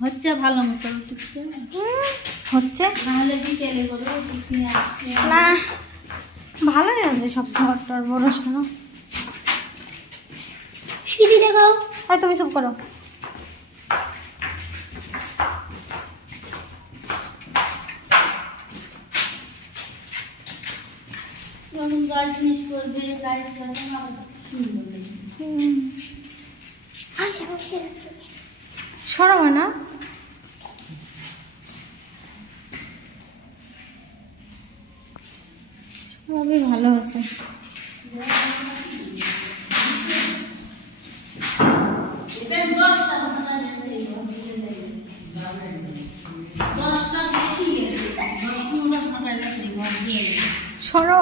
হচ্ছে ভালো মতো হচ্ছে না ভালোই আছে সব খাবারটার বড় শোনো সিঁড়ি দেখাও আর তুমি সব করো সরব না সবই ভালো আছে সরো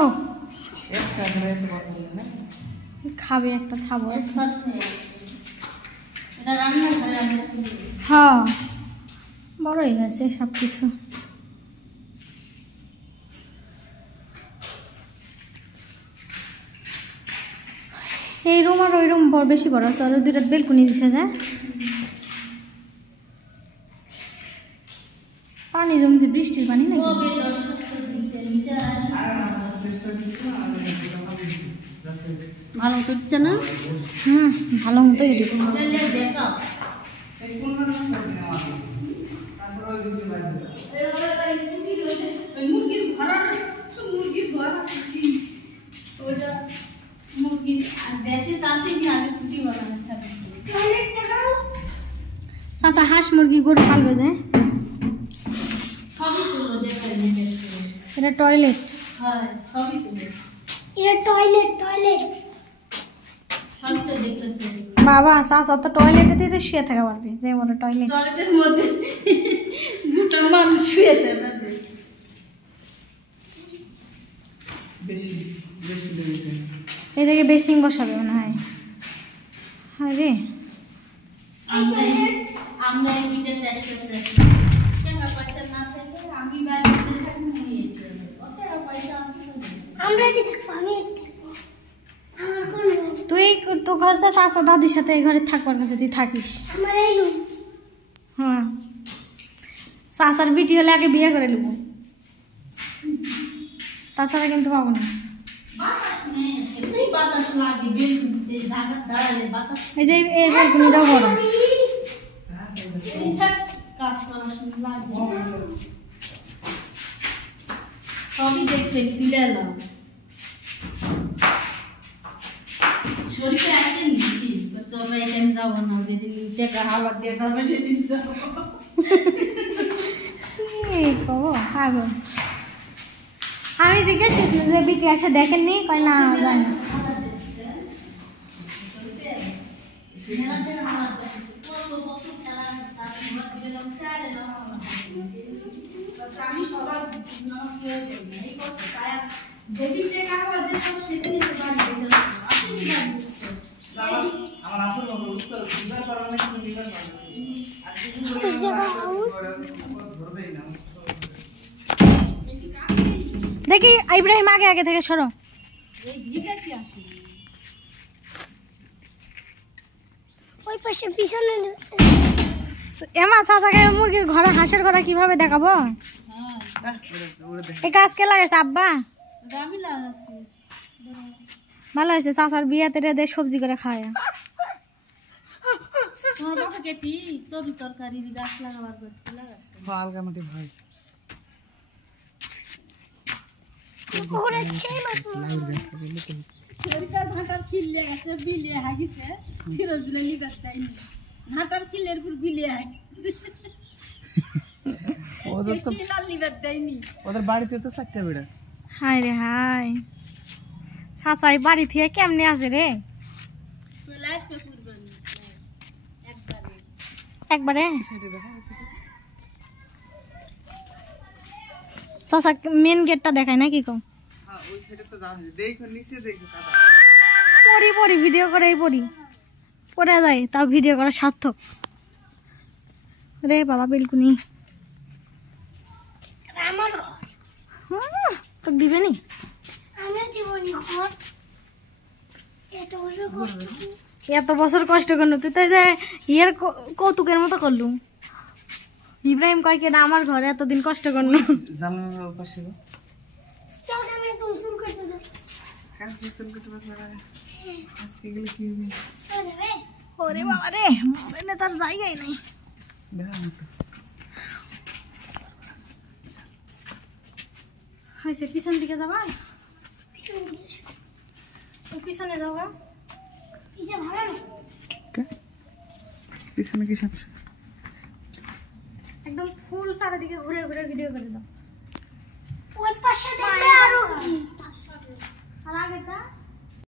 খাবে একটা খাবো হ্যাঁ বড় হয়ে গেছে সব কিছু এই রুম আর ওই রুম বেশি বড় আছে আর দুইটা বেলকুনি দিছে যে পানি জমছে বৃষ্টির পানি নাকি ভালো মতো দিচ্ছে না ভালো মতোই দিচ্ছে চাচা হাঁস মুরগি গরু পালবে যায় এটা টয়লেট বাবা চাচা তো টয়লেটে দিতে শুয়ে থাকা পারবি যে বড় টয়লেট টয়লেটের মধ্যে দুটো মানুষ শুয়ে থাকে এই দিকে বেসিং বসাবে মনে হয় আরে আমরা এই ভিডিও টেস্ট করতেছি টাকা পয়সা না থাকে আমি বাড়িতে থাকি নিয়ে যেতে কত পয়সা আছে আমরা এটি থাকবো আমি এটি থাকবো আমার কোন তুই তো ঘরে চাচা দাদির সাথে এই ঘরে থাকবার কাছে তুই থাকিস আমার এই রুম হ্যাঁ চাচার বিটি হলে আগে বিয়ে করে নেব তাছাড়া কিন্তু পাবো না এই যে এই বেলকুনিটাও বড় সবই দেখতে তুলে এলাম শরীরে আসেনি কি তোমরা এখানে যাবো না যেদিন টাকা হাওয়া দিয়ে পারবে সেদিন যাবো আমি জিজ্ঞেস করছিলাম যে বিটি আসে দেখেননি কয় না জানি দেখি ইব্রাহিম আগে আগে থেকে সরো ওই পাশে পিছনে এমা চাচাকে মুরগির ঘরে হাঁসের ঘরে কিভাবে দেখাবো এই গাছ কে লাগাইছে আব্বা ভালো হয়েছে চাচার বিয়াতে রেদে সবজি করে খায় তরকারি গাছ লাগাবার ভাই ওদের বাড়িতে তো চারটা বেড়া হাই রে হাই চাচাই বাড়ি থেকে কেমনে আছে রে একবারে চাচা মেন গেটটা দেখায় না কি কম পড়ি পড়ি ভিডিও করাই পড়ি পড়ে যায় তাও ভিডিও করা সার্থক রে বাবা বেলকুনি আমার ঘর তো দিবে নি আমি দিব নি ঘর এটা ওর ঘর এত বছর কষ্ট করলু তুই তো যে ইয়ের কৌতুকের মতো করলু। ইব্রাহিম কয় কেনা আমার ঘরে এতদিন কষ্ট করলু। জানালার পাশে ওরে বাবা রে মোবাইলে তার জায়গাই নাই। হয়েছে পিছন দিকে যাবা, পিছনে যাওয়া পিছনে কি সমস্যা? একদম ফুল চারিদিকে ঘুরে ঘুরে ভিডিও করে দাও। আর আগেটা